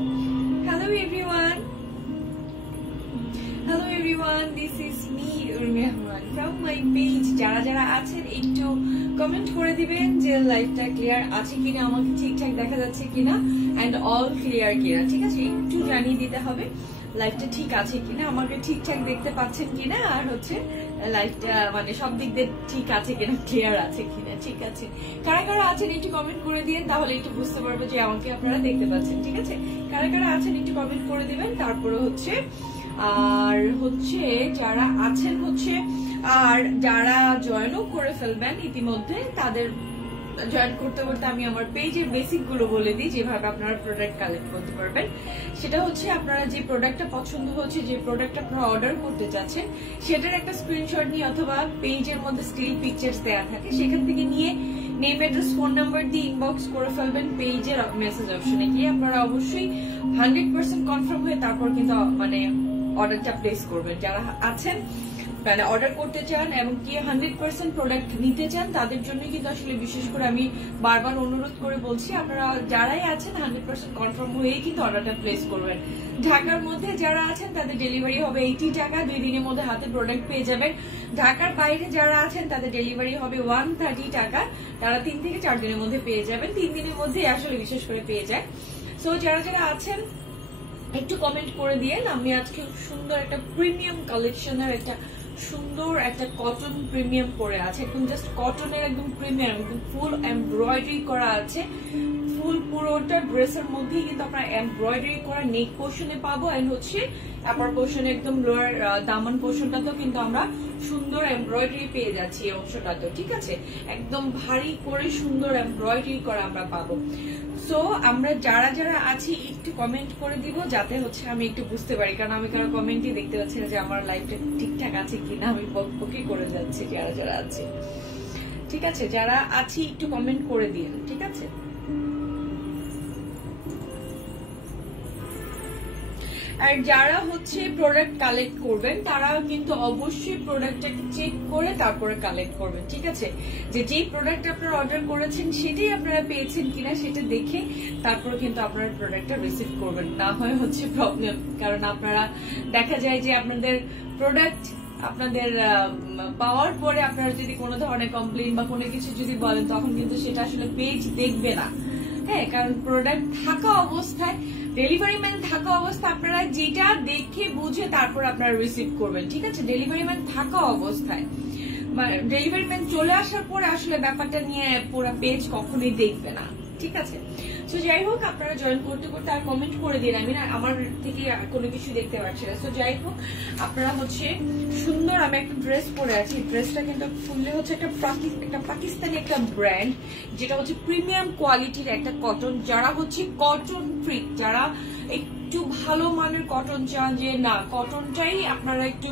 Hello everyone, this is me Urmi Rahman from my page. যারা যারা আছেন একটু কমেন্ট করে দিবেন যে লাইভটা ক্লিয়ার আছে কিনা, আমাকে ঠিকঠাক দেখা যাচ্ছে কিনা এন্ড অল ক্লিয়ার কিনা। ঠিক আছে, একটু জানিয়ে দিতে হবে লাইভটা ঠিক আছে কিনা, আমাকে ঠিকঠাক দেখতে পাচ্ছেন কিনা, আর হচ্ছে লাইভটা মানে সব দিক দিয়ে ঠিক আছে কিনা, ক্লিয়ার আছে কিনা। ঠিক আছে, কারা কারা আছেন একটু কমেন্ট করে দিবেন, তাহলে একটু বুঝতে পারবো যে আমাকে আপনারা দেখতে পাচ্ছেন। ঠিক আছে, কারা কারা আছেন একটু কমেন্ট করে দিবেন। তারপরে হচ্ছে আর হচ্ছে যারা আছেন হচ্ছে আর যারা জয়েনও করে ফেলবেন ইতিমধ্যে, তাদের জয়েন করতে করতে আমি আমার পেজের বেসিক গুলো বলে দিই যেভাবে আপনারা প্রোডাক্ট কালেক্ট করতে পারবেন। সেটা হচ্ছে আপনারা যে প্রোডাক্টটা পছন্দ হচ্ছে, যে প্রোডাক্ট আপনারা অর্ডার করতে চাচ্ছেন, সেটার একটা স্ক্রিনশট নিয়ে অথবা পেজের মধ্যে স্টিল পিকচার্স দেওয়া থাকে, সেখান থেকে নিয়ে নেম অ্যাড্রেস ফোন নাম্বার দিয়ে ইনবক্স করে ফেলবেন পেজের মেসেজ অপশনে গিয়ে। আপনারা অবশ্যই 100% কনফার্ম হয়ে তারপর কিন্তু মানে অর্ডারটা প্লেস করবেন। যারা আছেন মানে অর্ডার করতে চান এবং কি 100% প্রোডাক্ট নিতে চান, তাদের জন্য কিন্তু আসলে বিশেষ করে আমি বারবার অনুরোধ করে বলছি, আপনারা যারাই আছেন 100% কনফার্ম হয়েই কিন্তু অর্ডারটা প্লেস করবেন। ঢাকার মধ্যে যারা আছেন তাদের ডেলিভারি হবে 80 টাকা, 2 দিনের মধ্যে হাতে প্রোডাক্ট পেয়ে যাবেন। ঢাকার বাইরে যারা আছেন তাদের ডেলিভারি হবে 130 টাকা, তারা 3 থেকে 4 দিনের মধ্যে পেয়ে যাবেন। 3 দিনের মধ্যে আসলে বিশেষ করে পেয়ে যায়। সো যারা যারা আছেন একটু কমেন্ট করে দিয়ে। আমি আজকে সুন্দর একটা প্রিমিয়াম কালেকশনের একটা সুন্দর একটা কটন প্রিমিয়াম পরে আছে, একদম জাস্ট কটনের একদম প্রিমিয়াম, একদম ফুল এমব্রয়ডারি করা আছে। ফুল পুরোটা ড্রেসের মধ্যেই কিন্তু আপনার এমব্রয়ডারি করা নেক পোর্শনে পাবো, এন্ড হচ্ছে আপার পোর্শনে একদম লোয়ার দামান পোর্শনটাতেও কিন্তু আমরা সুন্দর এমব্রয়ডারি পেয়ে যাচ্ছি এই অংশটাতে। ঠিক আছে, একদম ভারী করে সুন্দর এমব্রয়ডারি করা আমরা পাবো। সো আমরা যারা যারা আছি একটু কমেন্ট করে দিব, যাতে হচ্ছে আমি একটু বুঝতে পারি, কারণ আমি কারো কমেন্টই দেখতে পাচ্ছি না যে আমার লাইফটা ঠিকঠাক আছে কিনা, আমি বকবকি করে যাচ্ছি। যারা যারা আছে, ঠিক আছে, যারা আছি একটু কমেন্ট করে দিন। ঠিক আছে, আর যারা হচ্ছে প্রোডাক্ট কালেক্ট করবেন তারা কিন্তু অবশ্যই প্রোডাক্টটাকে চেক করে তারপরে কালেক্ট করবেন। ঠিক আছে, যে যেই প্রোডাক্ট আপনারা অর্ডার করেছেন সেটাই আপনারা পেয়েছেন কিনা সেটা দেখে তারপরে কিন্তু আপনারা প্রোডাক্টটা রিসিভ করবেন, না হয় হচ্ছে প্রবলেম। কারণ আপনারা দেখা যায় যে আপনাদের প্রোডাক্ট আপনাদের পাওয়ার পরে আপনারা যদি কোনো ধরনের কমপ্লেইন বা কোনো কিছু যদি বলেন, তখন কিন্তু সেটা আসলে পেজ দেখবে না। হ্যাঁ, কারণ প্রোডাক্ট থাকা অবস্থায়, ডেলিভারি ম্যান থাকা অবস্থায় আপনারা যেটা দেখে বুঝে তারপর আপনারা রিসিভ করবেন। ঠিক আছে, ডেলিভারি ম্যান থাকা অবস্থায়, ডেলিভারি ম্যান চলে আসার পরে আসলে ব্যাপারটা নিয়ে পুরো পেজ কখনোই দেখবে না। ঠিক আছে, তো যাই হোক, আপনারা জয়েন করতে করতে আর কমেন্ট করে দিন, আমি না আমার থেকে কোনো কিছু দেখতে পাচ্ছি না। তো যাই হোক, আপনারা হচ্ছে সুন্দর, আমি একটা ড্রেস পরে আছি, ড্রেসটা কিন্তু ফুললে হচ্ছে একটা পাকিস্তানি একটা ব্র্যান্ড, যেটা হচ্ছে প্রিমিয়াম কোয়ালিটির একটা কটন। যারা হচ্ছে কটন ফ্রিক, যারা একটু ভালো মানের কটন চান, যে না কটনটাই আপনারা একটু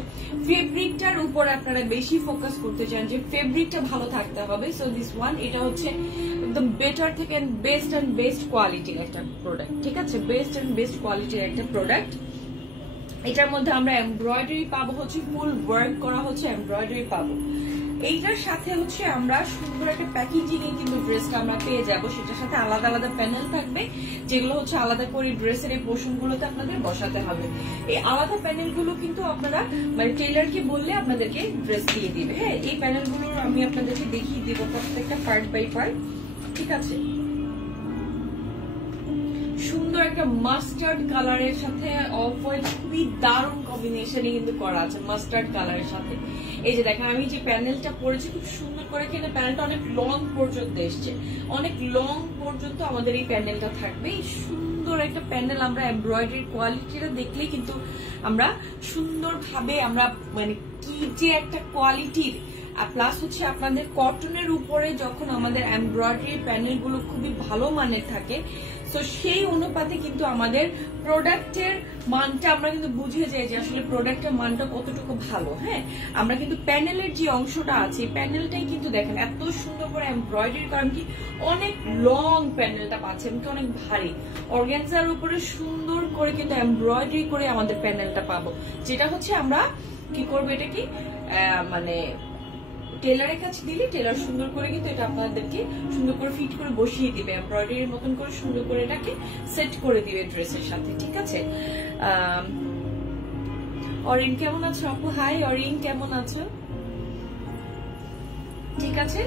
ফেব্রিকটার উপরে আপনারা বেশি ফোকাস করতে চান, যে ফেব্রিকটা ভালো থাকতে হবে। সো দিস ওয়ান, এটা হচ্ছে একদম বেটার থেকে বেস্ট অ্যান্ড বেস্ট কোয়ালিটির একটা প্রোডাক্ট। ঠিক আছে, বেস্ট অ্যান্ড বেস্ট কোয়ালিটির একটা প্রোডাক্ট। এটার মধ্যে আমরা এমব্রয়ডারি পাবো, হচ্ছে ফুল ওয়ার্ক করা হচ্ছে এমব্রয়ডারি পাবো। এইটার সাথে হচ্ছে আমরা সুন্দর একটা প্যাকেজিং এ কিন্তু ড্রেসটা আমরা পেয়ে যাবো, সেটার সাথে আলাদা আলাদা প্যানেল থাকবে, যেগুলো হচ্ছে আলাদা করে ড্রেসের এই পোর্শন গুলোতে আপনাদের বসাতে হবে। এই আলাদা প্যানেল গুলো কিন্তু আপনারা মানে টেইলারকে বললে আপনাদেরকে ড্রেস দিয়ে দিবে। হ্যাঁ, এই প্যানেল গুলো আমি আপনাদেরকে দেখিয়ে দিব প্রত্যেকটা পার্ট বাই পার্ট। ঠিক আছে, সুন্দর একটা মাস্টার্ড কালারের সাথে অফ হোয়াইট, খুবই দারুণ কম্বিনেশনে কিন্তু করা আছে মাস্টার্ড কালারের সাথে। এই যে দেখেন, আমি যে প্যানেলটা পরেছি খুব সুন্দর করে, কিন্তু প্যানেলটা অনেক লং পর্যন্ত এসছে, অনেক লং পর্যন্ত আমাদের এই প্যানেলটা থাকবে। এই সুন্দর একটা প্যানেল আমরা এমব্রয়ডারি কোয়ালিটিটা দেখলেই কিন্তু আমরা সুন্দরভাবে আমরা মানে কি যে একটা কোয়ালিটির, প্লাস হচ্ছে আপনাদের কটনের উপরে যখন আমাদের এমব্রয়ডারি প্যানেল গুলো খুবই ভালো মানের থাকে, তো সেই অনুপাতে কিন্তু আমাদের প্রোডাক্টের মানটা আমরা কিন্তু বুঝে যাই যে আসলে প্রোডাক্টের মানটা কতটুকু ভালো। হ্যাঁ, আমরা কিন্তু প্যানেলের যে অংশটা আছে, প্যানেলটাই কিন্তু দেখেন এত সুন্দর করে এমব্রয়ডারি, কারণ কি অনেক লং প্যানেলটা পাচ্ছেন, কি অনেক ভারী অর্গানজার উপরে সুন্দর করে কিন্তু এমব্রয়ডারি করে আমাদের প্যানেলটা পাবো, যেটা হচ্ছে আমরা কি করবো, এটা কি মানে টেলারের কাছে দিলে টেলার সুন্দর করে কিন্তু এটা আপনাদেরকে সুন্দর করে ফিট করে বসিয়ে দিবে, এমব্রয়ডারির মতন করে সুন্দর করে এটাকে সেট করে দিবে ড্রেসের সাথে। ঠিক আছে, অরিন কেমন আছো আপু? হাই অরিন, কেমন আছো? ঠিক আছে,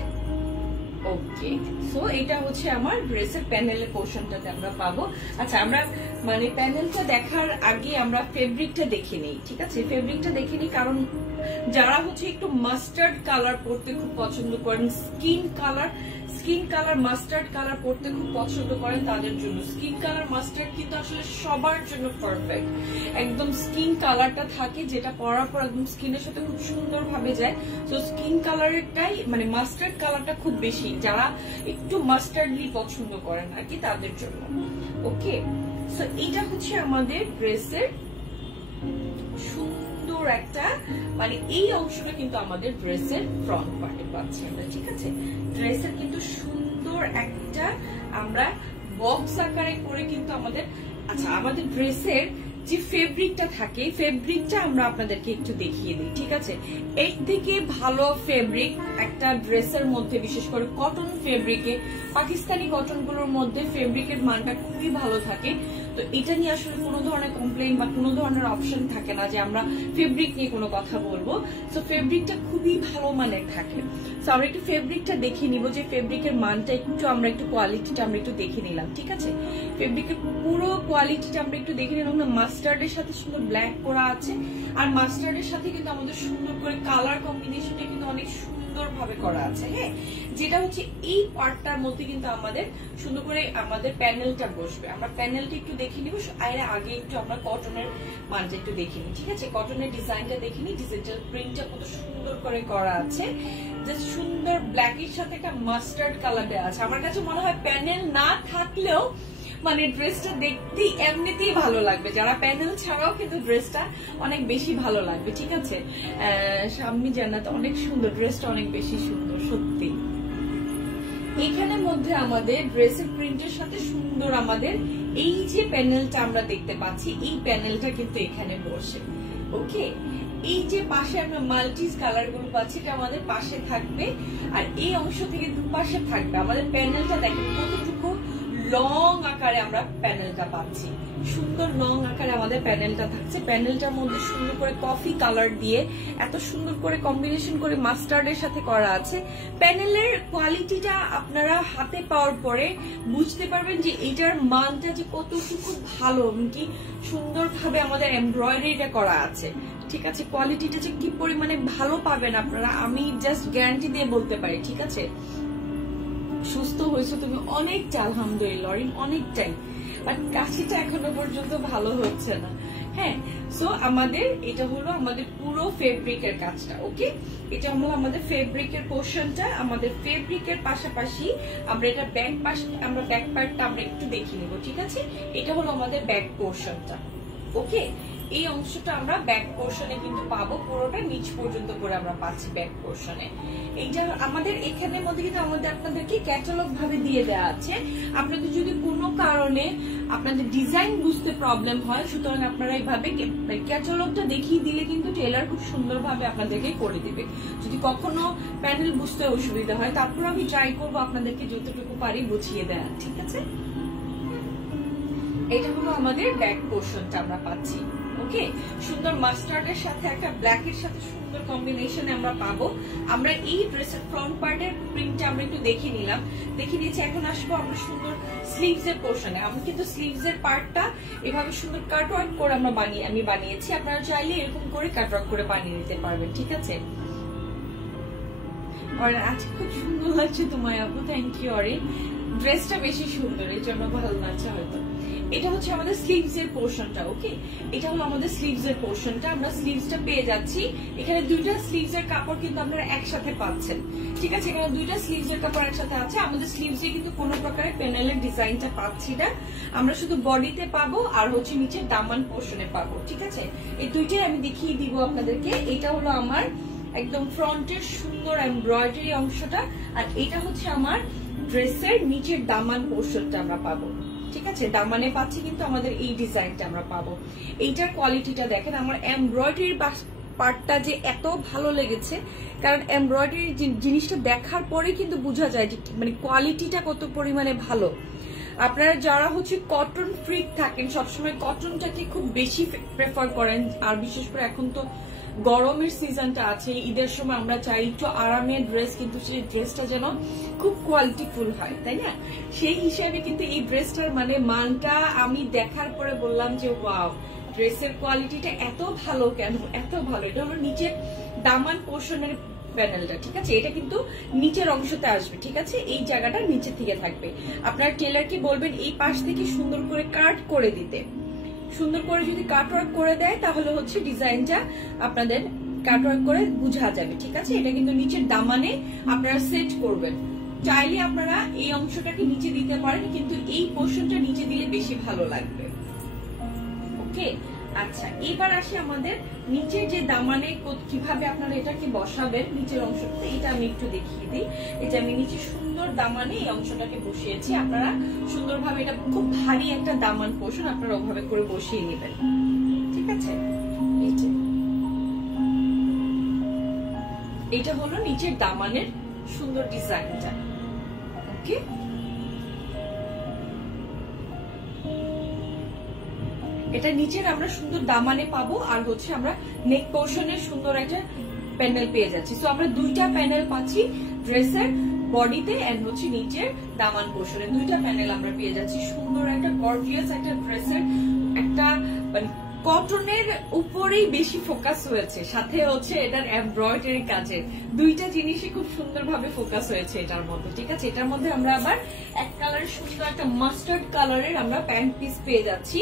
ওকে। সো এটা হচ্ছে আমার ড্রেসের প্যানেলের পোর্শনটাতে আমরা পাবো। আচ্ছা, আমরা মানে প্যানেলটা দেখার আগে আমরা ফেব্রিকটা দেখে নিই। ঠিক আছে, ফেব্রিকটা দেখে নিই, কারণ যারা হচ্ছে একটু মাস্টার্ড কালার পরতে খুব পছন্দ করেন, স্কিন কালার মাস্টার্ড কালার পরতে খুব পছন্দ করেন, তাদের জন্য স্কিন কালার মাস্টার্ড কিন্তু আসলে সবার জন্য পারফেক্ট। একদম স্কিন কালারটা থাকে যেটা পরার পর একদম স্কিনের সাথে খুব সুন্দর ভাবে যায়। তো স্কিন কালারটাই মানে মাস্টার্ড কালারটা খুব বেশি, যারা একটু মাস্টার্ডলি পছন্দ করেন আর কি, তাদের জন্য। ওকে, সো এটা হচ্ছে আমাদের ড্রেসের সুন্দর একটা মানে এই অংশটা কিন্তু আমাদের ড্রেসের ফ্রন্ট পার্টে পাচ্ছি আমরা। ঠিক আছে, ড্রেসের কিন্তু সুন্দর একটা আমরা বক্স আকারে করে কিন্তু আমাদের, আচ্ছা আমাদের ড্রেসের যে ফেব্রিকটা থাকে, ফেব্রিকটা আমরা আপনাদেরকে একটু দেখিয়ে দিই। ঠিক আছে, এই থেকে ভালো ফেব্রিক একটা ড্রেসের মধ্যে, বিশেষ করে কটন ফেব্রিকে, পাকিস্তানি কটন গুলোর মধ্যে ফেব্রিকের মানটা খুবই ভালো থাকে। তো এটা নিয়ে আসলে কোনো ধরনের কমপ্লেইন বা কোনো ধরনের অপশন থাকে না যে আমরা ফেব্রিক নিয়ে কোনো কথা বলবো। তো ফেব্রিকটা খুবই ভালো মানের থাকে। তো আমরা একটু ফেব্রিকটা দেখে নিব, যে ফেব্রিকের মানটা একটু আমরা একটু কোয়ালিটিটা আমরা একটু দেখে নিলাম। ঠিক আছে, ফেব্রিকের পুরো কোয়ালিটিটা আমরা একটু দেখে নিলাম। মাস্টার্ডের সাথে সুন্দর ব্ল্যাক করা আছে, আর মাস্টার্ডের সাথে কিন্তু আমাদের সুন্দর করে কালার কম্বিনেশনটা কিন্তু অনেক সুন্দর ভাবে করা আছে। হ্যাঁ, যেটা হচ্ছে এই পার্টটার মধ্যে কিন্তু আমাদের সুন্দর করে আমাদের প্যানেলটা বসবে। আমরা প্যানেলটা একটু দেখে নিব, আগে একটু আমরা কটনের মানটা একটু দেখে নিই। ঠিক আছে, কটনের ডিজাইনটা দেখে নিই, ডিজিটাল প্রিন্টটা কত সুন্দর করে করা আছে, যে সুন্দর ব্ল্যাকের সাথে একটা মাস্টার্ড কালার দেওয়া আছে। আমার কাছে মনে হয় প্যানেল না থাকলেও মানে ড্রেসটা দেখতে এমনিতেই ভালো লাগবে, যারা প্যানেল ছাড়াও কিন্তু ড্রেসটা অনেক বেশি ভালো লাগবে। ঠিক আছে, শাম্মী জান্নাত, অনেক সুন্দর ড্রেসটা, অনেক বেশি সুন্দর সত্যি। এখানে মধ্যে আমাদের ড্রেসের প্রিন্টের সাথে সুন্দর আমাদের এই যে প্যানেলটা আমরা দেখতে পাচ্ছি, এই প্যানেলটা কিন্তু এখানে বসে। ওকে, এই যে পাশে আমরা মাল্টিস কালার গুলো পাচ্ছি, এটা আমাদের পাশে থাকবে, আর এই অংশ থেকে দুপাশে থাকবে আমাদের প্যানেলটা। দেখেন কতটুকু লং আকারে আমরা প্যানেলটা পাচ্ছি, সুন্দর লং আকারে আমাদের প্যানেলটা থাকছে। প্যানেলটার মধ্যে সুন্দর করে কফি কালার দিয়ে এত সুন্দর করে কম্বিনেশন করে মাস্টার্ডের সাথে করা আছে। প্যানেলের কোয়ালিটিটা আপনারা হাতে পাওয়ার পরে বুঝতে পারবেন যে এটার মানটা যে কতটুকু ভালো, কি সুন্দরভাবে আমাদের এমব্রয়ডারিটা করা আছে। ঠিক আছে, কোয়ালিটিটা যে কি পরিমাণে ভালো পাবেন আপনারা, আমি জাস্ট গ্যারান্টি দিয়ে বলতে পারি। ঠিক আছে, সুস্থ হয়েছে তুমি অনেকটা, আলহামদুলিল্লাহ অনেকটাই, বাট কাশিটা এখনো পর্যন্ত ভালো হচ্ছে না। হ্যাঁ, সো আমাদের এটা হলো আমাদের পুরো ফেব্রিকের কাজটা। ওকে, এটা হলো আমাদের ফেব্রিকের পোর্শনটা। আমাদের ফেব্রিকের পাশাপাশি আমরা এটা ব্যাক পাশে, আমরা ব্যাক পার্টটা আমরা একটু দেখে নিব। ঠিক আছে, এটা হলো আমাদের ব্যাক পোর্শনটা। ওকে, এই অংশটা আমরা ব্যাক পোর্শনে কিন্তু পাবো, পুরোটা নিচ পর্যন্ত করে আমরা পাচ্ছি ব্যাক পোর্শনে। এইটা আমাদের এখানের মধ্যে কিন্তু আমাদের আপনাদেরকে ক্যাটালগ ভাবে দিয়ে দেওয়া আছে। আপনাদের যদি কোনো কারণে আপনাদের ডিজাইন বুঝতে প্রবলেম হয়, সুতরাং আপনারা এইভাবে ক্যাটালগটা দেখিয়ে দিলে কিন্তু টেলার খুব সুন্দরভাবে আপনাদেরকে করে দিবে। যদি কখনো প্যানেল বুঝতে অসুবিধা হয়, তারপর আমি ট্রাই করবো আপনাদেরকে যতটুকু পারি বুঝিয়ে দেওয়া। ঠিক আছে, এটা হলো আমাদের ব্যাক পোর্শনটা আমরা পাচ্ছি। ওকে, সুন্দর মাস্টার্ডের সাথে একটা ব্ল্যাকের সাথে সুন্দর কম্বিনেশন আমরা পাবো। আমরা এই ড্রেসের ফ্রন্ট পার্টের প্রিন্টটা আমরা একটু দেখে নিলাম, দেখে নিয়েছি। এখন আসবো আমরা সুন্দর স্লিভস এর পোর্শনে। আমি কিন্তু স্লিভস এর পার্টটা এভাবে সুন্দর কাটওয়ার্ক করে আমি বানিয়েছি। আপনারা চাইলে এরকম করে কাটওয়ার্ক করে বানিয়ে নিতে পারবেন। ঠিক আছে, আর আজকে খুব সুন্দর লাগছে তোমার আপু, থ্যাংক ইউ। অরে ড্রেসটা বেশি সুন্দর, এই জন্য ভালো লাগছে হয়তো। এটা হচ্ছে আমাদের স্লিভস এর পোর্শনটা। ওকে, এটা হলো আমাদের স্লিভস এর পোর্শনটা। আমরা স্লিভসটা পেয়ে যাচ্ছি, এখানে দুইটা স্লিভস এর কাপড় কিন্তু আপনারা একসাথে পাচ্ছেন। ঠিক আছে, এখানে দুইটা স্লিভস এর কাপড় একসাথে আছে। আমাদের স্লিভস এ কিন্তু কোনো প্রকারের প্যানেলের ডিজাইনটা পাচ্ছি না, আমরা শুধু বডিতে পাবো আর হচ্ছে নিচে দামান পোর্শনে পাবো। ঠিক আছে, এই দুইটাই আমি দেখিয়ে দিব আপনাদেরকে। এটা হলো আমার একদম ফ্রন্টের সুন্দর এমব্রয়ডারি অংশটা, আর এটা হচ্ছে আমার ড্রেসের নিচের দামান পোর্শনটা আমরা পাবো। ঠিক আছে, দামানে পাচ্ছি কিন্তু আমাদের এই ডিজাইনটা আমরা পাবো। এইটার কোয়ালিটিটা দেখেন, আমার এমব্রয়ডারির পার্টটা যে এত ভালো লেগেছে, কারণ এমব্রয়ডারি জিনিসটা দেখার পরে কিন্তু বোঝা যায় যে মানে কোয়ালিটিটা কত পরিমাণে ভালো। আপনারা যারা হচ্ছে কটন ফ্রিক থাকেন, সবসময় কটনটাকে খুব বেশি প্রেফার করেন, আর বিশেষ করে এখন তো গরমের সিজনটা আছে, ঈদের সময় আমরা চাই একটু আরামের ড্রেস, কিন্তু সেই ড্রেসটা যেন খুব কোয়ালিটিফুল হয়, তাই না? সেই হিসাবে কিন্তু এই ড্রেসটার মানে মানটা আমি দেখার পরে বললাম যে ওয়াও, ড্রেসের কোয়ালিটিটা এত ভালো কেন, এত ভালো। এটা হলো নিচের দামান পোর্শনের প্যানেলটা, ঠিক আছে? এটা কিন্তু নিচের অংশতে আসবে, ঠিক আছে? এই জায়গাটা নিচে থেকে থাকবে। আপনার টেলারকে বলবেন এই পাশ থেকে সুন্দর করে কাট করে দিতে, সুন্দর করে যদি কাটওয়ার্ক করে দেয় তাহলে হচ্ছে ডিজাইনটা আপনাদের কাটওয়ার্ক করে বোঝা যাবে, ঠিক আছে? এটা কিন্তু নিচের দামানে আপনারা সেট করবেন। চাইলে আপনারা এই অংশটাকে নিচে দিতে পারেন, কিন্তু এই পোর্শনটা নিচে দিলে বেশি ভালো লাগবে। ওকে, আচ্ছা, এবার আসি আমাদের নিচের যে দামানে কিভাবে আপনারা এটাকে বসাবেন, নিচের অংশটা এটা আমি একটু দেখিয়ে দিই। এই যে আমি নিচে সুন্দর দামানে এই অংশটাকে বসিয়েছি, আপনারা সুন্দরভাবে, এটা খুব ভারী একটা দামান পোর্শন, আপনারা ওভাবে করে বসিয়ে নেবেন, ঠিক আছে? এটা হলো নিচের দামানের সুন্দর ডিজাইনটা। ওকে, এটা নিচের আমরা সুন্দর দামানে পাবো, আর হচ্ছে আমরা নেক পোর্শনের সুন্দর একটা প্যানেল পেয়ে যাচ্ছি। সো আমরা দুইটা প্যানেল পাচ্ছি ড্রেসের বডিতে এন্ড হচ্ছে নিচের দামান পোর্শনে, দুইটা প্যানেল আমরা পেয়ে যাচ্ছি। সুন্দর একটা গর্জিয়াস একটা ড্রেসের একটা মানে কটনের উপরেই বেশি ফোকাস হয়েছে, সাথে হচ্ছে এটার এমব্রয়ডারি কাজের দুইটা জিনিসই খুব সুন্দরভাবে ফোকাস হয়েছে এটার মধ্যে, ঠিক আছে? এটার মধ্যে আমরা আবার এক কালারের সুন্দর একটা মাস্টার্ড কালারের আমরা প্যান্ট পিস পেয়ে যাচ্ছি,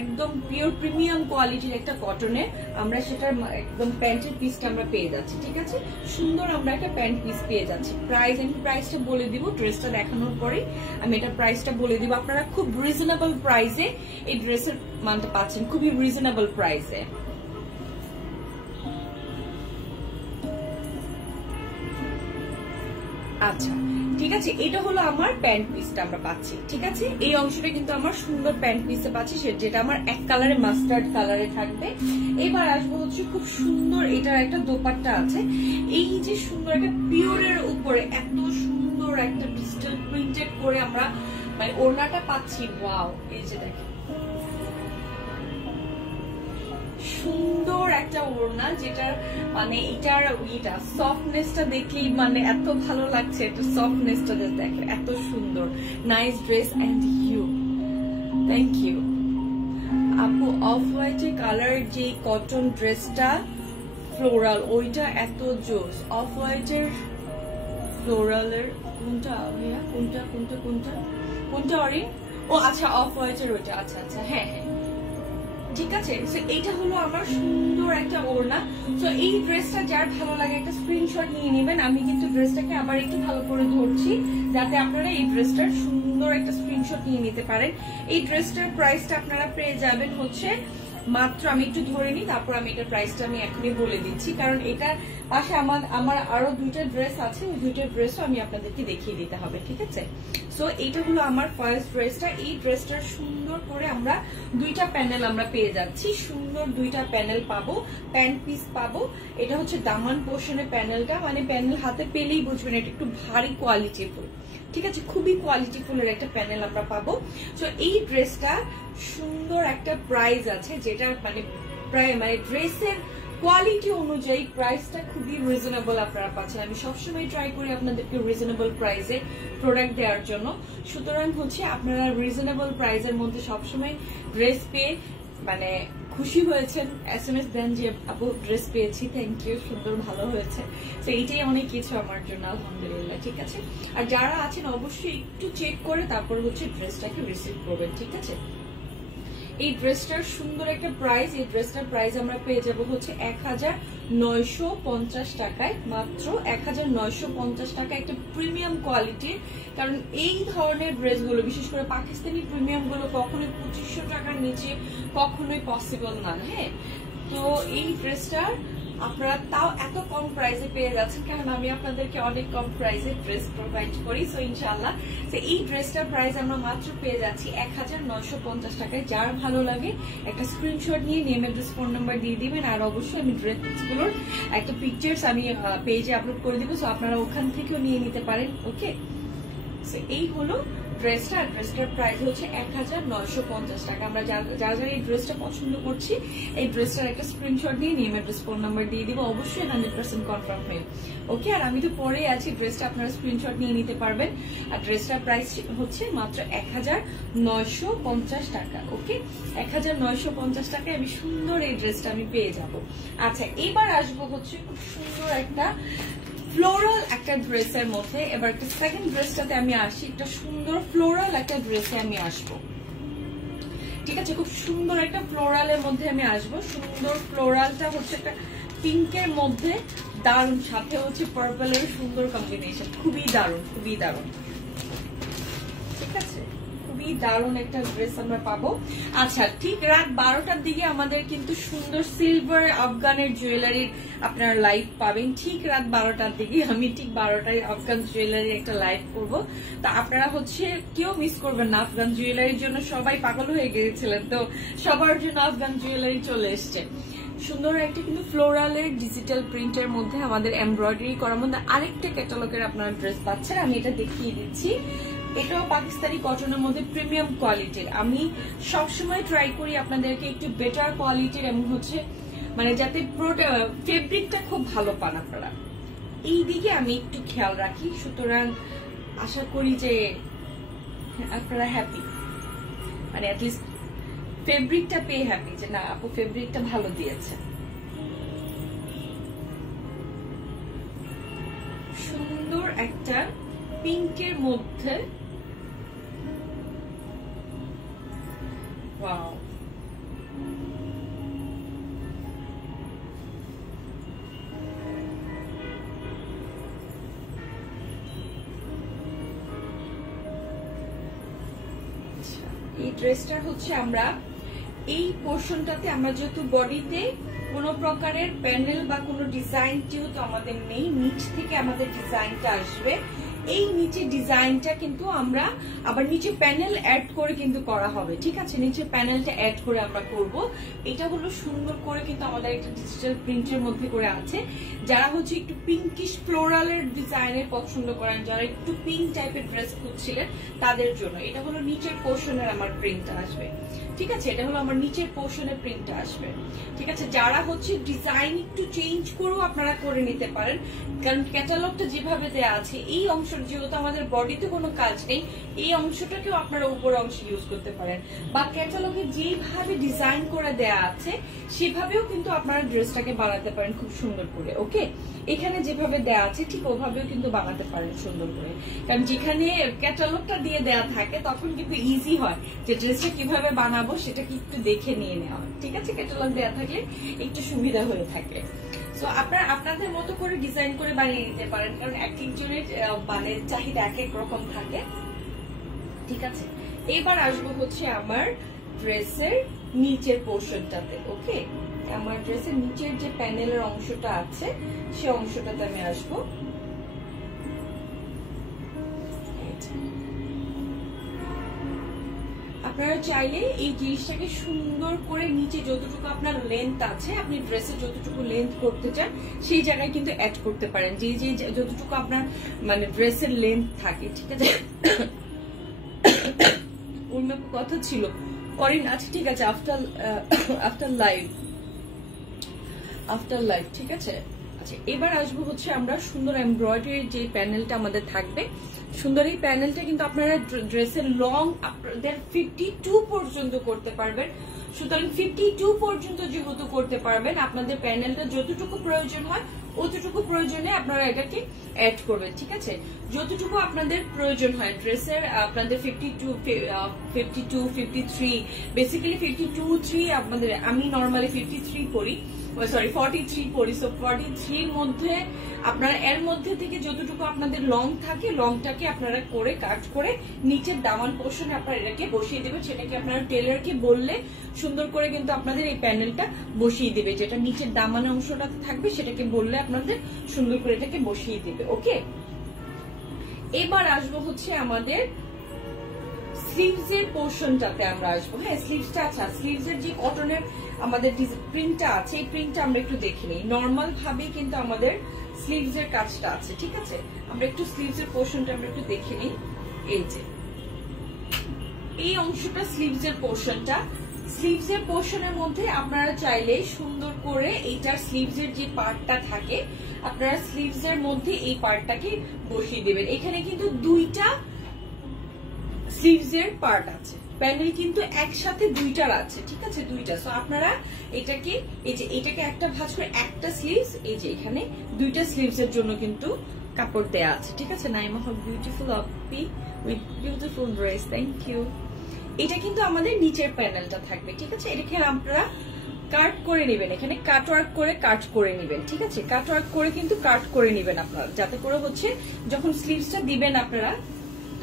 একদম পিওর প্রিমিয়াম কোয়ালিটির একটা কটনের আমরা সেটার একদম প্যান্টের পিসটা আমরা পেয়ে যাচ্ছি, ঠিক আছে? সুন্দর আমরা একটা প্যান্ট পিস পেয়ে যাচ্ছি। প্রাইস, আমি প্রাইসটা বলে দিব, ড্রেসটা দেখানোর পরে আমি এটার প্রাইসটা বলে দিব। আপনারা খুব রিজনেবল প্রাইসে এই ড্রেসের মানটা পাচ্ছেন, খুবই রিজনেবল প্রাইসে। আচ্ছা, ঠিক আছে, এটা হলো আমার প্যান্ট পিসটা আমরা পাচ্ছি, ঠিক আছে? এই অংশটা কিন্তু আমার সুন্দর প্যান্ট পিসে পাচ্ছি, যেটা আমার এক কালারে মাস্টার্ড কালারে থাকবে। এবার আসবো হচ্ছে খুব সুন্দর এটার একটা দোপাট্টা আছে, এই যে সুন্দর একটা পিওরের উপরে এত সুন্দর একটা ডিজিটাল প্রিন্টেড করে আমরা মানে ওড়নাটা পাচ্ছি। ওয়াও, এই যে দেখেন সুন্দর একটা ওড়না, যেটার মানে এটার ইটা সফটনেসটা দেখলেই মানে এত ভালো লাগছে, এটা সফটনেসটা দেখে এত সুন্দর। Nice dress and you, thank you আপু। অফ হোয়াইটের কালার যে কটন ড্রেসটা ফ্লোরাল, ওইটা এত জোস। অফ হোয়াইটের ফ্লোরালের কোনটা ভাইয়া, কোনটা কোনটা কোনটা কোনটা অরেঞ্জ? ও আচ্ছা, অফ হোয়াইটের ওইটা, আচ্ছা আচ্ছা, হ্যাঁ হ্যাঁ, ঠিক আছে। এইটা হলো আমার সুন্দর একটা ওড়না। তো এই ড্রেসটা যার ভালো লাগে একটা স্ক্রিনশট নিয়ে নেবেন। আমি কিন্তু ড্রেসটাকে আবার একটু ভালো করে ধরছি যাতে আপনারা এই ড্রেসটার সুন্দর একটা স্ক্রিনশট নিয়ে নিতে পারেন। এই ড্রেসটার প্রাইসটা আপনারা পেয়ে যাবেন হচ্ছে মাত্র, আমি একটু ধরে নিই তারপর আমি এটার প্রাইসটা আমি এখনই বলে দিচ্ছি, কারণ এটার পাশে আমার আরো দুইটা ড্রেস আছে, ওই দুইটা ড্রেসও আমি আপনাদেরকে দেখিয়ে দিতে হবে, ঠিক আছে? সো এইটা হলো আমার ফার্স্ট ড্রেসটা। এই ড্রেসটার সুন্দর করে আমরা দুইটা প্যানেল আমরা পেয়ে যাচ্ছি, সুন্দর দুইটা প্যানেল পাবো, প্যান্ট পিস পাবো। এটা হচ্ছে দামান পোর্শনের প্যানেলটা, মানে প্যানেল হাতে পেলেই বুঝবেন এটা একটু ভারী কোয়ালিটিফুল, ঠিক আছে? খুবই কোয়ালিটিফুলের একটা প্যানেল আমরা পাবো। তো এই ড্রেসটা সুন্দর একটা প্রাইস আছে, যেটা মানে প্রায় মানে ড্রেসের কোয়ালিটি অনুযায়ী প্রাইসটা খুবই রিজনেবল আপনারা পাচ্ছেন। আমি সবসময় ট্রাই করি আপনাদেরকে রিজনেবল প্রাইসে প্রোডাক্ট দেওয়ার জন্য, সুতরাং হচ্ছে আপনারা রিজনেবল প্রাইসের মধ্যে সবসময় ড্রেস পেয়ে মানে খুশি হয়েছেন। SMS দেন যে আপু ড্রেস পেয়েছি, থ্যাংক ইউ, সুন্দর ভালো হয়েছে। তো এইটাই অনেক কিছু আমার জন্য, আলহামদুলিল্লাহ, ঠিক আছে? আর যারা আছেন অবশ্যই একটু চেক করে তারপর হচ্ছে ড্রেসটাকে রিসিভ করবেন, ঠিক আছে? এই ড্রেসটার সুন্দর একটা প্রাইস, এই ড্রেসটার প্রাইস আমরা পেয়ে যাবো হচ্ছে 1950 টাকায়, মাত্র 1950 টাকা। একটা প্রিমিয়াম কোয়ালিটির, কারণ এই ধরনের ড্রেসগুলো বিশেষ করে পাকিস্তানি প্রিমিয়াম গুলো কখনোই 2500 টাকার নিচে কখনোই পসিবল না, হ্যাঁ? তো এই ড্রেসটার আপনারা তাও এত কম প্রাইসে পেয়ে যাচ্ছেন, কারণ আমি আপনাদেরকে অনেক কম প্রাইসে ড্রেস প্রোভাইড করি। সো ইনশাআল্লাহ এই ড্রেসটার প্রাইস আমরা মাত্র পেয়ে যাচ্ছি 1950 টাকায়। যার ভালো লাগে একটা স্ক্রিনশট নিয়ে নেম, অ্যাড্রেস, ফোন নাম্বার দিয়ে দিবেন। আর অবশ্যই আমি ড্রেসগুলোর একটা পিকচার্স আমি পেজে আপলোড করে দিব, সো আপনারা ওখান থেকেও নিয়ে নিতে পারেন। ওকে, এই হলো ড্রেসটা। ড্রেসটার প্রাইস হচ্ছে 1950 টাকা। আমরা যারা এই ড্রেসটা পছন্দ করছি, এই ড্রেসটার একটা স্ক্রিনশট দিয়ে নেম, অ্যাড্রেস, ফোন নাম্বার দিয়ে দিব, অবশ্যই 100% কনফার্ম হয়ে। ওকে, আর আমি তো পরে আছি, ড্রেসটা আপনারা স্ক্রিনশট নিয়ে নিতে পারবেন। আর ড্রেসটার প্রাইস হচ্ছে মাত্র 1950 টাকা। ওকে, 1950 টাকায় আমি সুন্দর এই ড্রেসটা আমি পেয়ে যাব। আচ্ছা, এবার আসবো হচ্ছে খুব সুন্দর একটা ফ্লোরাল একটা ড্রেসের মধ্যে। এবার একটা সেকেন্ড ড্রেসটাতে আমি আসি, একটা সুন্দর ফ্লোরাল একটা ড্রেসে আমি আসবো। ঠিক আছে, খুব সুন্দর একটা ফ্লোরালের মধ্যে আমি আসবো। সুন্দর ফ্লোরালটা হচ্ছে একটা পিঙ্কের মধ্যে, দারুণ, সাথে হচ্ছে পার্পলের সুন্দর কম্বিনেশন, খুবই দারুণ, খুবই দারুণ। ঠিক আছে, খুবই দারুণ একটা ড্রেস আমরা পাবো। আচ্ছা, ঠিক রাত 12টার দিকে আমাদের কিন্তু সুন্দর সিলভার আফগানের জুয়েলারির আপনারা লাইভ পাবেন। ঠিক রাত 12টার দিকে আমি ঠিক 12টায় আফগান জুয়েলারি একটা লাইভ করব। তা আপনারা হচ্ছে কেউ মিস করবেন না, আফগান জুয়েলারির জন্য সবাই পাগল হয়ে গিয়েছিলেন, তো সবার জন্য আফগান জুয়েলারি চলে এসছে। সুন্দর একটা কিন্তু ফ্লোরালের ডিজিটাল প্রিন্টের মধ্যে আমাদের এমব্রয়ডারি করার মধ্যে আরেকটা ক্যাটালগের আপনারা ড্রেস পাচ্ছেন। আমি এটা দেখিয়ে দিচ্ছি। এটাও পাকিস্তানি কটনের মধ্যে প্রিমিয়াম কোয়ালিটির। আমি সবসময় ট্রাই করি আপনাদেরকে একটু বেটার কোয়ালিটির এবং হচ্ছে মানে যাতে ফেব্রিকটা খুব ভালো পান আপনারা, এই দিকে আমি একটু খেয়াল রাখি। সুতরাং আশা করি যে আপনারা হ্যাপি, মানে অ্যাটলিস্ট ফেব্রিকটা পেয়ে হ্যাপি যে না আপু ফেব্রিকটা ভালো দিয়েছে। সুন্দর একটা পিঙ্কের মধ্যে, ওয়াও, এই ড্রেসটা হচ্ছে আমরা এই পোর্শনটাতে আমরা যেহেতু বডিতে কোনো প্রকারের প্যানেল বা কোনো ডিজাইন যেহেতু আমাদের নেই, নিচ থেকে আমাদের ডিজাইনটা আসবে। এই নিচে ডিজাইনটা কিন্তু আমরা আবার নিচে প্যানেল অ্যাড করে কিন্তু করা হবে। ঠিক আছে, নিচে প্যানেলটা অ্যাড করে আমরা করব। এটা হলো সুন্দর করে কিন্তু আমাদের একটা ডিজিটাল প্রিন্টের মধ্যে করে আছে। যারা হচ্ছে একটু পিঙ্কিশ ফ্লোরালের ডিজাইনের পছন্দ করেন, যারা একটু পিঙ্ক টাইপের ড্রেস খুঁজছিলেন তাদের জন্য এটা হলো নিচের পোর্শনের আমার প্রিন্টটা আসবে। ঠিক আছে, এটা হলো আমার নিচের পোর্শনের প্রিন্টটা আসবে। ঠিক আছে, যারা হচ্ছে ডিজাইন একটু চেঞ্জ করেও আপনারা করে নিতে পারেন, কারণ ক্যাটালগটা যেভাবে দেওয়া আছে এই অংশ যেহেতু আমাদের বডিতে কোনো কাজ নেই, এই অংশটাকেও আপনারা উপর অংশে ইউজ করতে পারেন, বা ক্যাটালগে যেভাবে ডিজাইন করে দেয়া আছে সেভাবেও কিন্তু আপনারা ড্রেসটাকে বানাতে পারেন খুব সুন্দর করে। ওকে, এখানে যেভাবে দেয়া আছে ঠিক ওভাবেও কিন্তু বানাতে পারেন সুন্দর করে, কারণ যেখানে ক্যাটালগটা দিয়ে দেয়া থাকে তখন কিন্তু ইজি হয় যে ড্রেসটা কিভাবে বানাবো সেটা কি একটু দেখে নিয়ে নেওয়া। ঠিক আছে, ক্যাটালগ দেয়া থাকলে একটু সুবিধা হয়ে থাকে। সো আপনারা আপনাদের মতো করে ডিজাইন করে বানিয়ে নিতে পারেন, কারণ এক একজনের মানে চাহিদা এক এক রকম থাকে। ঠিক আছে, এবার আসবো হচ্ছে আমার ড্রেসের নিচের পোর্শনটাতে। ওকে, আমার ড্রেসের নিচের যে প্যানেলের অংশটা আছে সে অংশটাতে আমি আসবো। আপনারা চাইলে এই জিনিসটাকে সুন্দর করে নিচে যতটুকু আপনার লেন্থ আছে, আপনি ড্রেসে যতটুকু লেন্থ করতে চান সেই জায়গায় কিন্তু অ্যাড করতে পারেন, যে যে যতটুকু আপনার মানে ড্রেসের লেন্থ থাকে। ঠিক আছে, অন্য কথা ছিল করেন। আচ্ছা ঠিক আছে, আফটার লাইভ ঠিক আছে। আচ্ছা, এবার আসবো হচ্ছে আমরা সুন্দর এমব্রয়ডারি যে প্যানেলটা আমাদের থাকবে। সুন্দর এই প্যানেলটা কিন্তু আপনারা ড্রেসের লং আপনাদের 52 পর্যন্ত করতে পারবেন। সুতরাং 52 পর্যন্ত যেহেতু করতে পারবেন, আপনাদের প্যানেলটা যতটুকু প্রয়োজন হয় অতটুকু প্রয়োজনে আপনারা এটাকে অ্যাড করবেন। ঠিক আছে, যতটুকু আপনাদের প্রয়োজন হয় ড্রেসের, আপনাদের 52, 53, বেসিক্যালি 52, আপনাদের আমি নর্মালি 53 পরি, সরি 43 পরি। সো 43 এর মধ্যে আপনারা এর মধ্যে থেকে যতটুকু আপনাদের লং থাকে লংটাকে আপনারা করে কাট করে নিচের দামান পোর্শনে আপনারা এটাকে বসিয়ে দেবেন। সেটাকে আপনারা টেলারকে বললে সুন্দর করে কিন্তু আপনাদের এই প্যানেলটা বসিয়ে দিবে, যেটা নিচের দামানের অংশটাতে থাকবে সেটাকে বললে আপনাদের সুন্দর করে এটাকে বসিয়ে দিবে। ওকে, এবার আসবো হচ্ছে আমাদের স্লিভস এর পোর্শনটাতে আমরা আসবো। হ্যাঁ, স্লিভসটা, আচ্ছা স্লিভস এর যে কটনের আমাদের প্রিন্টটা আছে, এই প্রিন্টটা আমরা একটু দেখে নিই। নর্মাল ভাবেই কিন্তু আমাদের স্লিভস এর কাজটা আছে, ঠিক আছে। আমরা একটু স্লিভস এর পোর্শনটা আমরা একটু দেখে নিই। এই যে এই অংশটা স্লিভস এর পোর্শনটা, স্লিভস এর পোর্শনের মধ্যে আপনারা চাইলে সুন্দর করে এইটার স্লিভস এর যে পার্টটা থাকে আপনারা স্লিভস এর মধ্যে এই পার্টটাকে বসিয়ে দেবেন। এখানে কিন্তু দুইটা স্লিভস এর পার্ট আছে, প্যানেল কিন্তু একসাথে দুইটার আছে, ঠিক আছে, দুইটা। সো আপনারা এটাকে এই যে এটাকে একটা ভাঁজ করে একটা স্লিভস, এই যে এখানে দুইটা স্লিভস এর জন্য কিন্তু কাপড় দেয়া আছে, ঠিক আছে। নাইমা হল beautiful Opi with beautiful dress, thank you. এটা কিন্তু আমাদের নিচের প্যানেলটা থাকবে, ঠিক আছে। এটাকে আপনারা কাট করে নেবেন, এখানে কাটওয়ার্ক করে কাট করে নেবেন, ঠিক আছে। কাটওয়ার্ক করে কিন্তু কাট করে নেবেন আপনারা, যাতে করে হচ্ছে যখন স্লিভসটা দিবেন আপনারা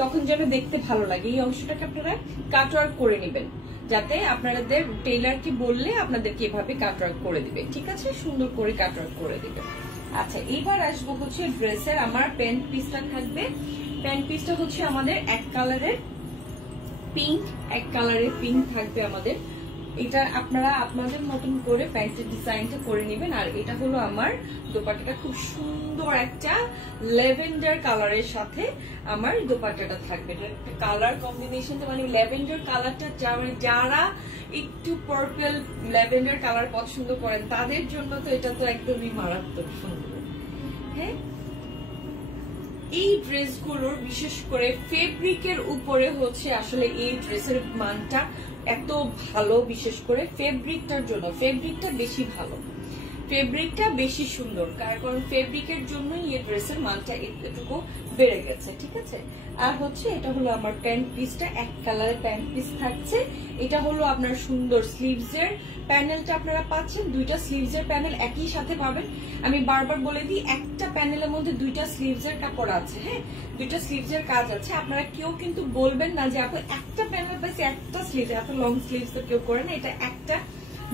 তখন যেন দেখতে ভালো লাগে। এই অংশটাকে আপনারা কাটওয়ার্ক করে নেবেন, যাতে আপনাদের টেইলারকে বললে আপনাদেরকে এভাবে কাটওয়ার্ক করে দিবে, ঠিক আছে, সুন্দর করে কাটওয়ার্ক করে দিবে। আচ্ছা, এবার আসবো হচ্ছে ড্রেসের আমার প্যান্ট পিসটা থাকবে। প্যান্ট পিসটা হচ্ছে আমাদের এক কালারের পিঙ্ক, এক কালারের পিঙ্ক থাকবে আমাদের। এটা আপনারা আপনাদের মতন করে প্যান্টের ডিজাইনটা করে নেবেন। আর এটা হলো আমার দোপাট্টাটা, খুব সুন্দর একটা ল্যাভেন্ডার কালারের সাথে আমার দোপাট্টাটা থাকবে। একটা কালার কম্বিনেশনটা মানে ল্যাভেন্ডার কালারটা যারা একটু পার্পল ল্যাভেন্ডার কালার পছন্দ করেন তাদের জন্য তো এটা তো একদমই মারাত্মক সুন্দর। হ্যাঁ, এই ড্রেসগুলোর বিশেষ করে ফেব্রিকের উপরে হচ্ছে আসলে এই ড্রেসের মানটা এত ভালো, বিশেষ করে ফেব্রিকটার জন্য। ফেব্রিকটা বেশি ভালো, ফেব্রিকটা বেশি সুন্দর, কারণ ফেব্রিকের জন্যই এই ড্রেসের মানটা এতটুকু বেড়ে গেছে, ঠিক আছে। আর হচ্ছে এটা হলো আমার প্যান্ট পিসটা, এক কালারের প্যান্ট পিস থাকছে। এটা হলো আপনার সুন্দর স্লিভস এর প্যানেলটা আপনারা পাচ্ছেন, দুইটা স্লিভস এর প্যানেল একই সাথে পাবেন। আমি বারবার বলে দিই, একটা প্যানেলের মধ্যে দুইটা স্লিভস এর কাপড় আছে, হ্যাঁ, দুইটা স্লিভস এর কাজ আছে। আপনারা কেউ কিন্তু বলবেন না যে আপনি একটা প্যানেল পাচ্ছি একটা স্লিভ, এত লং স্লিভস তো কেউ করে না, এটা একটা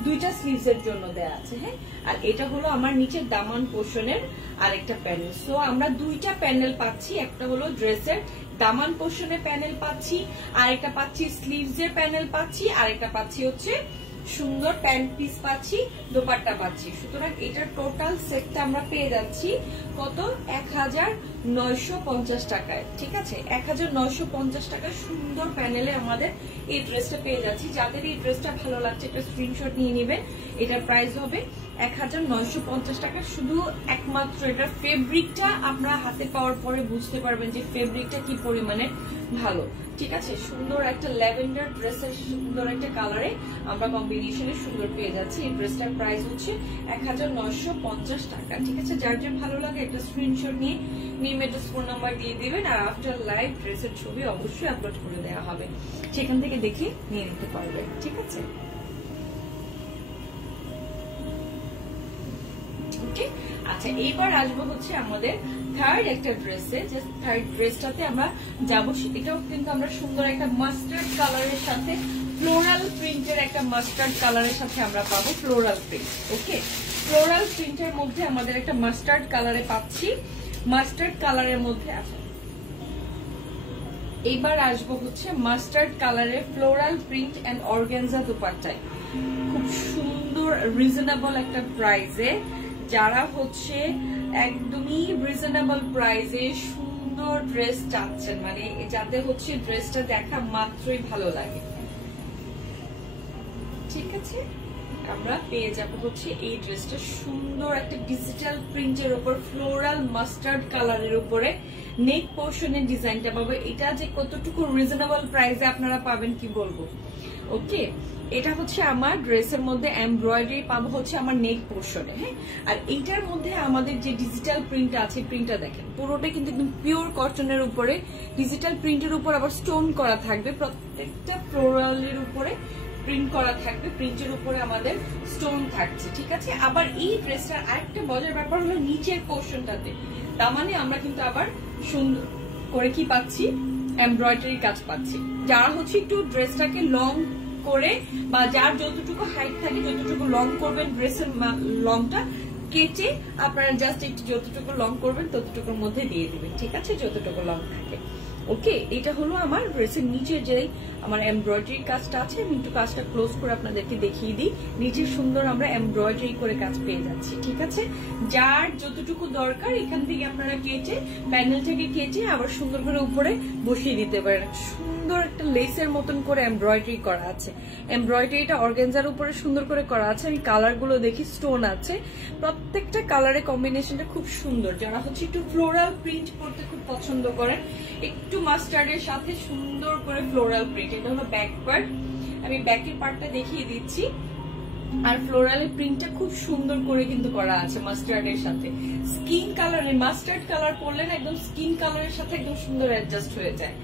দুইটা স্লিভস এর জন্য দেয়া আছে। হ্যাঁ, আর এটা হলো আমার নিচের দামান পোর্শনের আরেকটা প্যানেল। সো আমরা দুইটা প্যানেল পাচ্ছি, একটা হলো ড্রেসের দামান পোর্শনের প্যানেল পাচ্ছি, আরেকটা পাচ্ছি স্লিভস এর প্যানেল পাচ্ছি, আরেকটা পাচ্ছি হচ্ছে সুন্দর প্যান্ট পিস পাচ্ছি, দোপাট্টা পাচ্ছি। সুতরাং এটার টোটাল সেটটা আমরা পেয়ে যাচ্ছি কত, 1950 টাকায়, ঠিক আছে। 1950 টাকায় সুন্দর প্যানেলে আমাদের এই ড্রেসটা পেয়ে যাচ্ছি। যাদের এই ড্রেসটা ভালো লাগছে একটা স্ক্রিনশট নিয়ে নেবেন। এটার প্রাইস হবে 1950 টাকা। শুধু একমাত্র এটার ফেব্রিকটা আপনারা হাতে পাওয়ার পরে বুঝতে পারবেন যে ফেব্রিকটা কি পরিমাণে ভালো, ঠিক আছে। সুন্দর একটা ল্যাভেন্ডার ড্রেসের সুন্দর একটা কালারে আমরা কম্বিনেশনে সুন্দর পেয়ে যাচ্ছি। এই ড্রেসটার প্রাইস হচ্ছে 1950 টাকা, ঠিক আছে। যার যার ভালো লাগে একটা স্ক্রিনশট নিয়ে নেম, অ্যাড্রেস, ফোন নাম্বার দিয়ে দিবেন। আর আফটার লাইভ ড্রেসের ছবি অবশ্যই আপলোড করে দেওয়া হবে, সেখান থেকে দেখে নিয়ে নিতে পারবেন, ঠিক আছে। আচ্ছা, এইবার আসবো হচ্ছে আমাদের থার্ড একটা ড্রেসে। যে থার্ড ড্রেসটাতে আমরা যাবো, এটাও কিন্তু আমরা সুন্দর একটা মাস্টার্ড কালারের সাথে ফ্লোরাল প্রিন্টের একটা মাস্টার্ড কালারের সাথে আমরা পাবো ফ্লোরাল প্রিন্ট। ওকে, ফ্লোরাল প্রিন্টের মধ্যে আমাদের একটা মাস্টার্ড কালারে পাচ্ছি, মাস্টার্ড কালারের মধ্যে আছে। এইবার আসবো হচ্ছে মাস্টার্ড কালারের ফ্লোরাল প্রিন্ট এন্ড অর্গানজা দোপাট্টায়, খুব সুন্দর রিজনেবল একটা প্রাইসে। যারা হচ্ছে একদমই রিজনেবল প্রাইসে সুন্দর ড্রেস চাচ্ছেন, মানে যাতে হচ্ছে ড্রেসটা দেখা মাত্রই ভালো লাগে, ঠিক আছে, আমরা পেয়ে যাবো হচ্ছে এই ড্রেসটা সুন্দর একটা ডিজিটাল প্রিন্টের উপর ফ্লোরাল মাস্টার্ড কালারের উপরে নেক পোর্শনের ডিজাইনটা পাবো। এটা যে কতটুকু রিজনেবল প্রাইসে আপনারা পাবেন কি বলবো। ওকে, এটা হচ্ছে আমার ড্রেসের মধ্যে এমব্রয়ডারি পাবো হচ্ছে আমার নেক পোর্শনে। হ্যাঁ, আর এইটার মধ্যে আমাদের যে ডিজিটাল প্রিন্ট আছে, প্রিন্টটা দেখেন পুরোটা কিন্তু একদম পিওর কটনের উপরে ডিজিটাল প্রিন্টের উপর আবার স্টোন করা থাকবে, প্রত্যেকটা ফ্লোরালের উপরে প্রিন্ট করা থাকবে, প্রিন্টের উপরে আমাদের স্টোন থাকছে, ঠিক আছে। আবার এই ড্রেসটার আরেকটা মজার ব্যাপার হলো নিচের পোর্শনটাতে, তার মানে আমরা কিন্তু আবার সুন্দর করে কি পাচ্ছি, এমব্রয়ডারি কাজ পাচ্ছি। যারা হচ্ছে একটু ড্রেসটাকে লং করে বা যার যতটুকু হাইট থাকে যতটুকু লং করবেন ড্রেসের লংটা কেটে আপনারা জাস্ট একটু যতটুকু লং করবেন ততটুকুর মধ্যে দিয়ে দিবেন, ঠিক আছে, যতটুকু লং থাকে। ওকে, এটা হলো আমার ড্রেসের নিচে যে আমার এমব্রয়ডারি কাজটা আছে, আমি একটু কাজটা ক্লোজ করে আপনাদেরকে দেখিয়ে দিই। নিচে সুন্দর আমরা এমব্রয়ডারি করে কাজ পেয়ে যাচ্ছি, ঠিক আছে। যার যতটুকু দরকার এখান থেকে আপনারা কেটে প্যানেলটাকে কেটে আবার সুন্দর করে উপরে বসিয়ে দিতে পারেন। সুন্দর একটা লেসের মতন করে এমব্রয়ডারি করা আছে, এমব্রয়ডারিটা অর্গানজার উপরে সুন্দর করে করা আছে। আমি কালার গুলো দেখি, স্টোন আছে, প্রত্যেকটা কালারের কম্বিনেশনটা খুব সুন্দর। যারা হচ্ছে একটু ফ্লোরাল প্রিন্ট করতে খুব পছন্দ করেন, একটু মাস্টার্ডের সাথে সুন্দর করে ফ্লোরাল প্রিন্ট, এটা হলো ব্যাক পার্ট, আমি ব্যাকের পার্টটা দেখিয়ে দিচ্ছি। আর ফ্লোরালের প্রিন্টটা খুব সুন্দর করে কিন্তু করা আছে মাস্টার্ডের সাথে। স্কিন কালারের মাস্টার্ড কালার পরলে না একদম স্কিন কালারের সাথে একদম সুন্দর অ্যাডজাস্ট হয়ে যায়।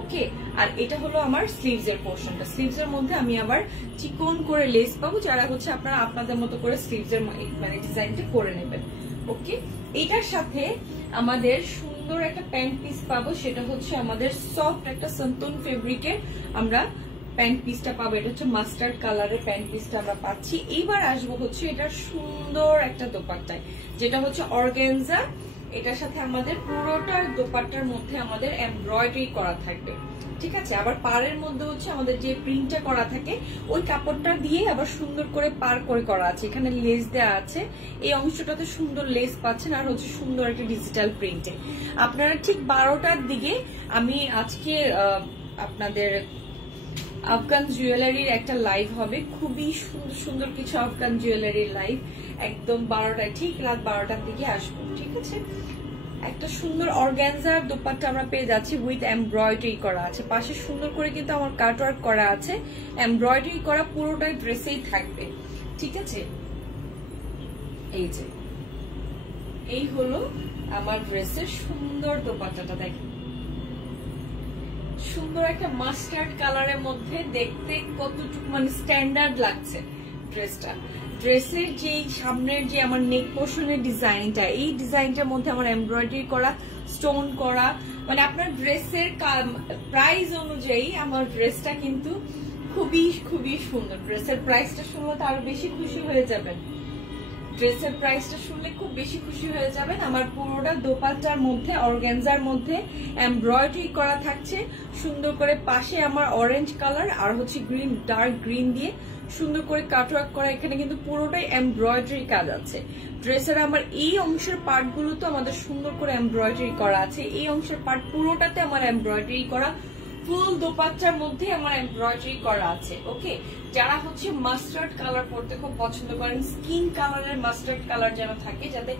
ওকে, আর এটা হলো আমার স্লিভস এর পোর্শনটা। স্লিভস এর মধ্যে আমি আবার চিকন করে লেস পাবো, যারা হচ্ছে আপনারা আপনাদের মতো করে স্লিভস এর মানে ডিজাইনটা করে নেবেন। ওকে, এটার সাথে আমাদের সুন্দর একটা প্যান্ট পিস পাবো, সেটা হচ্ছে আমাদের সফট একটা সন্তন ফেব্রিকের আমরা প্যান্ট পিসটা পাবো। এটা হচ্ছে মাস্টার্ড কালারের প্যান্ট পিসটা আমরা পাচ্ছি। এইবার আসবো হচ্ছে এটা সুন্দর একটা দোপাট্টায়, যেটা হচ্ছে অর্গানজা। এটার সাথে আমাদের পুরোটা দোপাট্টার মধ্যে আমাদের এমব্রয়ডারি করা থাকবে, ঠিক আছে। আবার পাড়ের মধ্যে হচ্ছে আমাদের যে প্রিন্টটা করা থাকে ওই কাপড়টা দিয়ে আবার সুন্দর করে পার করে করা আছে। এখানে লেস দেওয়া আছে, এই অংশটাতে সুন্দর লেস পাচ্ছেন, আর হচ্ছে সুন্দর একটা ডিজিটাল প্রিন্টে। আপনারা ঠিক 12টার দিকে আমি আজকে আপনাদের আফগান জুয়েলারির একটা লাইভ হবে, খুবই সুন্দর সুন্দর কিছু আফগান জুয়েলারির লাইভ, একদম 12টায়, ঠিক রাত 12টার দিকে আসবো, ঠিক আছে। একটা সুন্দর অর্গানজার দোপাট্টা আমরা পেয়ে যাচ্ছি উইথ এমব্রয়ডারি করা আছে, পাশে সুন্দর করে কিন্তু আমার কাটওয়ার্ক করা আছে, এমব্রয়ডারি করা পুরোটাই ড্রেসেই থাকবে, ঠিক আছে। এই যে এই হলো আমার ড্রেসের সুন্দর দোপাট্টাটা, দেখেন সুন্দর একটা মাস্টার্ড কালারের মধ্যে, দেখতে কতটুকু মানে স্ট্যান্ডার্ড লাগছে ড্রেসটা। ড্রেসের যে সামনের যে আমার নেক পোর্শনের ডিজাইনটা, এই ডিজাইনটার মধ্যে আমার এমব্রয়ডারি করা, স্টোন করা, মানে আপনার ড্রেসের প্রাইস অনুযায়ী আমার ড্রেসটা কিন্তু খুবই খুবই সুন্দর। ড্রেসের প্রাইসটা শুনলে তো আরো বেশি খুশি হয়ে যাবেন, ড্রেসের প্রাইসটা শুনলে খুব বেশি খুশি হয়ে যাবেন। আমার পুরোটা দোপাট্টার মধ্যে অর্গানজার মধ্যে এমব্রয়ডারি করা থাকছে, সুন্দর করে পাশে আমার অরেঞ্জ কালার আর হচ্ছে গ্রিন, ডার্ক গ্রিন দিয়ে সুন্দর করে কাটওয়ার্ক করা। এখানে কিন্তু পুরোটাই এমব্রয়ডারি কাজ আছে। ড্রেসের আমার এই অংশের পার্ট গুলো তো আমাদের সুন্দর করে এমব্রয়ডারি করা আছে, এই অংশের পার্ট পুরোটাতে আমার এমব্রয়ডারি করা, ফুল দোপাট্টার মধ্যে আমার এমব্রয়ডারি করা আছে। ওকে, যারা হচ্ছে মাস্টার্ড কালার পরতে খুব পছন্দ করেন, স্কিন কালারের মাস্টার্ড কালার যেন থাকে, যাতে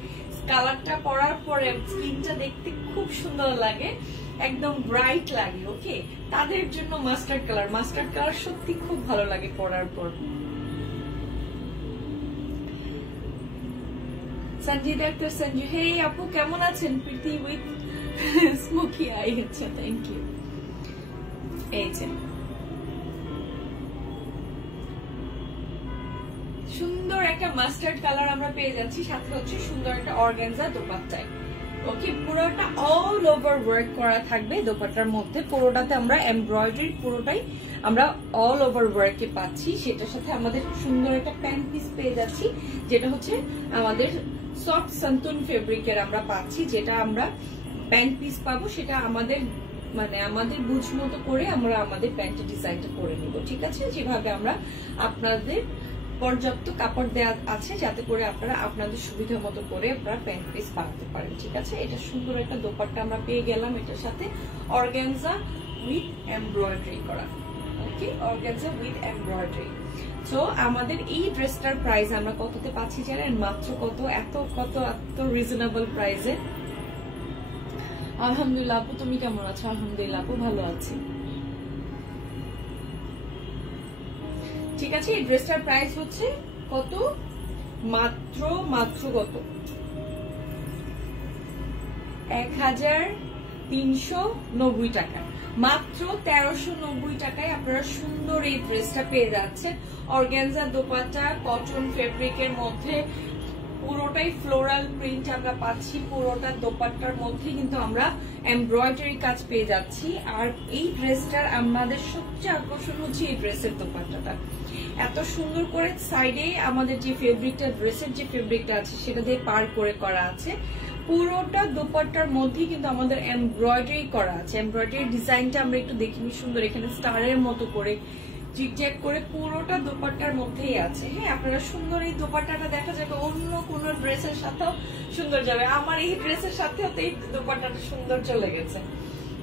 কালারটা পরার পরে স্কিনটা দেখতে খুব সুন্দর লাগে, একদম ব্রাইট লাগে, ওকে, তাদের জন্য মাস্টার্ড কালার। মাস্টার্ড কালার সত্যি খুব ভালো লাগে পরার পর। সঞ্জিত আক্তার সঞ্জু, হে আপু কেমন আছেন? প্রীতি উইথ স্মোকি আই, আচ্ছা থ্যাংক ইউ। এই যে সুন্দর একটা মাস্টার্ড কালার আমরা পেয়ে যাচ্ছি, সাথে হচ্ছে সুন্দর একটা অর্গানজা দোপাট্টায়। ওকে, পুরোটা অল ওভার ওয়ার্ক করা থাকবে দোপাট্টার মধ্যে, পুরোটাতে আমরা এমব্রয়ডারি পুরোটাই আমরা অল ওভার ওয়ার্কে পাচ্ছি। সেটার সাথে আমাদের সুন্দর একটা প্যান্ট পিস পেয়ে যাচ্ছি, যেটা হচ্ছে আমাদের সফট সন্তন ফেব্রিকের আমরা পাচ্ছি, যেটা আমরা প্যান্ট পিস পাবো, সেটা আমাদের মানে আমাদের বুঝ মতো করে আমরা আমাদের প্যান্টের ডিজাইনটা করে নিব, ঠিক আছে। যেভাবে আমরা আপনাদের পর্যাপ্ত কাপড় দেওয়া আছে, যাতে করে আপনারা আপনাদের সুবিধা মতো করে আপনারা প্যান্ট পিস বানাতে পারেন, ঠিক আছে। এটা সুন্দর একটা দোপাট্টা আমরা পেয়ে গেলাম, এটার সাথে অর্গানজা উইথ এমব্রয়ডারি করা, ওকে, অর্গানজা উইথ এমব্রয়ডারি। তো আমাদের এই ড্রেসটার প্রাইস আমরা কততে পাচ্ছি জানেন? মাত্র কত, এত রিজনেবল প্রাইসে। আলহামদুলিল্লাহ আপু, তুমি কেমন আছো? আলহামদুলিল্লাহ আপু ভালো আছি, ঠিক আছে। এই ড্রেসটার প্রাইস হচ্ছে কত? মাত্র কত? 1390 টাকা, মাত্র 1390 টাকায় আপনারা সুন্দর এই ড্রেসটা পেয়ে যাচ্ছেন। অর্গানজা দোপাট্টা, কটন ফেব্রিকের মধ্যে পুরোটাই ফ্লোরাল প্রিন্ট আমরা পাচ্ছি, পুরোটা দোপাট্টার মধ্যে কিন্তু আমরা এমব্রয়ডারি কাজ পেয়ে যাচ্ছি। আর এই ড্রেসটার আমাদের সবচেয়ে আকর্ষণ হচ্ছে এই ড্রেসের দোপাট্টাটা, এত সুন্দর করে সাইডে আমাদের যে ফেব্রিকটা, ড্রেসের যে ফেব্রিকটা আছে সেটা দিয়ে পার করে করা আছে। পুরোটা দোপাট্টার মধ্যে কিন্তু আমাদের এমব্রয়ডারি করা আছে। এমব্রয়ডারি ডিজাইনটা আমরা একটু দেখিনি, সুন্দর এখানে স্টারের মতো করে জিগজ্যাগ করে পুরোটা দোপাট্টার মধ্যেই আছে। হ্যাঁ, আপনারা সুন্দর এই দোপাট্টাটা দেখা যাবে অন্য কোনো ড্রেসের সাথেও সুন্দর যাবে। আমার এই ড্রেসের সাথেও তো এই দোপাট্টাটা সুন্দর চলে গেছে,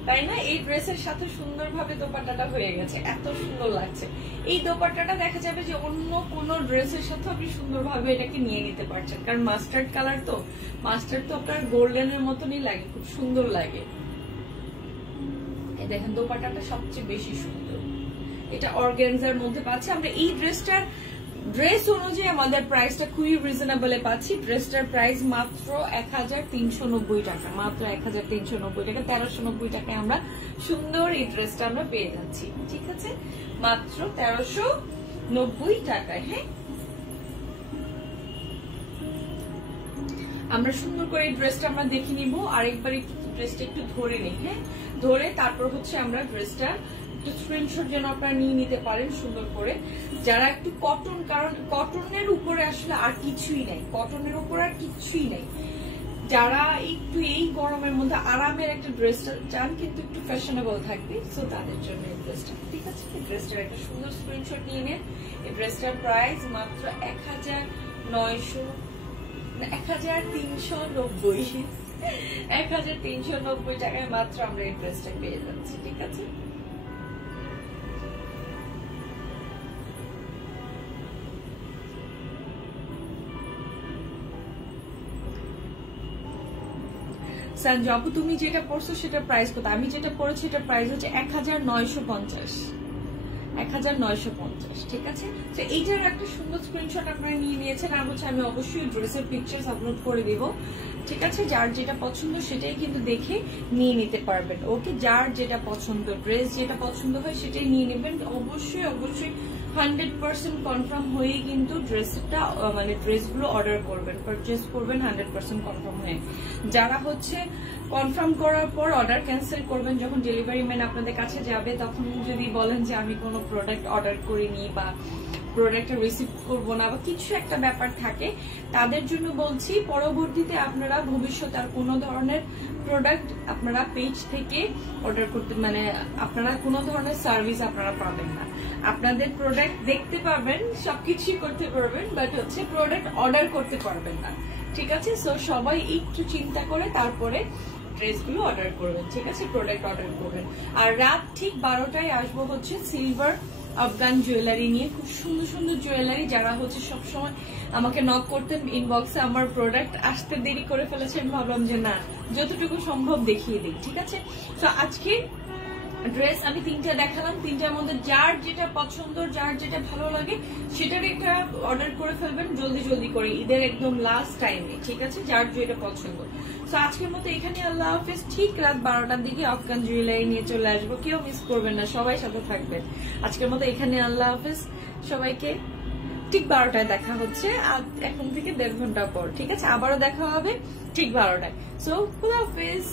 তাই না? এই ড্রেসের সাথে সুন্দরভাবে দোপাট্টাটা হয়ে গেছে, এত সুন্দর লাগছে। এই দোপাট্টাটা দেখা যাবে যে অন্য কোনো ড্রেসের সাথে আপনি সুন্দরভাবে এটাকে নিয়ে নিতে পারছেন, কারণ মাস্টার্ড কালার তো, মাস্টার্ড তো আপনার গোল্ডেনের মতনই লাগে, খুব সুন্দর লাগে। এই দেখেন দোপাট্টাটা সবচেয়ে বেশি সুন্দর, এটা অর্গানজার মধ্যে পাচ্ছি আমরা। এই ড্রেসটার ড্রেস অনুযায়ী আমাদের প্রাইসটা খুবই রিজনেবল পাচ্ছি। ড্রেসটার প্রাইস মাত্র 1390 টাকা, মাত্র 1390 টাকা, 1390 টাকায় আমরা সুন্দর এই ড্রেসটা আমরা পেয়ে যাচ্ছি। ঠিক আছে, মাত্র 1390 টাকায়। হ্যাঁ, আমরা সুন্দর করে এই ড্রেসটা আমরা দেখে নিব, আরেকবার একটু ড্রেসটা একটু ধরে নিই। হ্যাঁ, ধরে তারপর হচ্ছে আমরা ড্রেসটা স্ক্রিনশট যেন আপনারা নিয়ে নিতে পারেন সুন্দর করে। যারা একটু কটন, কারণ কটনের উপরে আসলে আর কিছুই নাই, কটনের উপরে আর কিছুই নাই। যারা একটু এই গরমের মধ্যে আরামের একটা ড্রেস চান কিন্তু একটু ফ্যাশনেবল থাকবে, সো তাদের জন্য এই ড্রেসটা। ঠিক আছে, এই ড্রেসটার একটা সুন্দর স্ক্রিনশট নিয়ে নেন। এই ড্রেসটার প্রাইস মাত্র 1390 টাকায় মাত্র আমরা এই ড্রেসটা পেয়ে যাচ্ছি। ঠিক আছে, আপু তুমি যেটা পড়ছো সেটা প্রাইস কত? আমি যেটা পড়েছি সেটা প্রাইস হচ্ছে 1950, 1950। ঠিক আছে, তো এইটার একটা সুন্দর স্ক্রিনশট আপনারা নিয়ে নিয়েছেন। আর হচ্ছে আমি অবশ্যই ড্রেসের পিকচার্স আপলোড করে দিব। ঠিক আছে, যার যেটা পছন্দ সেটাই কিন্তু দেখে নিয়ে নিতে পারবেন। ওকে, যার যেটা পছন্দ, ড্রেস যেটা পছন্দ হয় সেটাই নিয়ে নেবেন। অবশ্যই অবশ্যই 100% কনফার্ম হয়ে কিন্তু ড্রেসটা মানে ড্রেসগুলো অর্ডার করবেন, পারচেজ করবেন 100% কনফার্ম হয়ে। যারা হচ্ছে কনফার্ম করার পর অর্ডার ক্যান্সেল করবেন, যখন ডেলিভারি ম্যান আপনাদের কাছে যাবে তখন যদি বলেন যে আমি কোনো প্রোডাক্ট অর্ডার করিনি বা প্রোডাক্টটা রিসিভ করবো না বা কিছু একটা ব্যাপার থাকে, তাদের জন্য বলছি পরবর্তীতে আপনারা ভবিষ্যতে আর কোনো ধরনের প্রোডাক্ট আপনারা পেজ থেকে অর্ডার করতে, মানে আপনারা কোনো ধরনের সার্ভিস আপনারা পাবেন না। আপনাদের প্রোডাক্ট দেখতে পাবেন, সবকিছুই করতে পারবেন, বাট হচ্ছে প্রোডাক্ট অর্ডার করতে পারবেন না। ঠিক আছে, সো সবাই একটু চিন্তা করে তারপরে ড্রেসগুলো অর্ডার করবেন। ঠিক আছে, প্রোডাক্ট অর্ডার করবেন। আর রাত ঠিক 12টায় আসবো হচ্ছে সিলভার আফগান জুয়েলারি নিয়ে, খুব সুন্দর সুন্দর জুয়েলারি। যারা হচ্ছে সবসময় আমাকে নক করতেন ইনবক্সে, আমার প্রোডাক্ট আসতে দেরি করে ফেলেছেন, ভাবলাম যে না, যতটুকু সম্ভব দেখিয়ে দিই। ঠিক আছে, তো আজকে ড্রেস আমি 3টা দেখালাম, 3টার মধ্যে যার যেটা পছন্দ, যার যেটা ভালো লাগে সেটার একটা অর্ডার করে ফেলবেন জলদি জলদি করে, ঈদের একদম লাস্ট টাইমে। ঠিক আছে, যার যেটা পছন্দ। তো আজকের মতো এখানে আল্লাহ হাফেজ। ঠিক রাত 12টার দিকে আফগান জুয়েলারি নিয়ে চলে আসবো, কেউ মিস করবেন না, সবাই সাথে থাকবেন। আজকের মতো এখানে আল্লাহ হাফেজ সবাইকে। ঠিক 12টায় দেখা হচ্ছে এখন থেকে 1.5 ঘন্টা পর। ঠিক আছে, আবারও দেখা হবে ঠিক 12টায়। সো খুদা হাফেজ।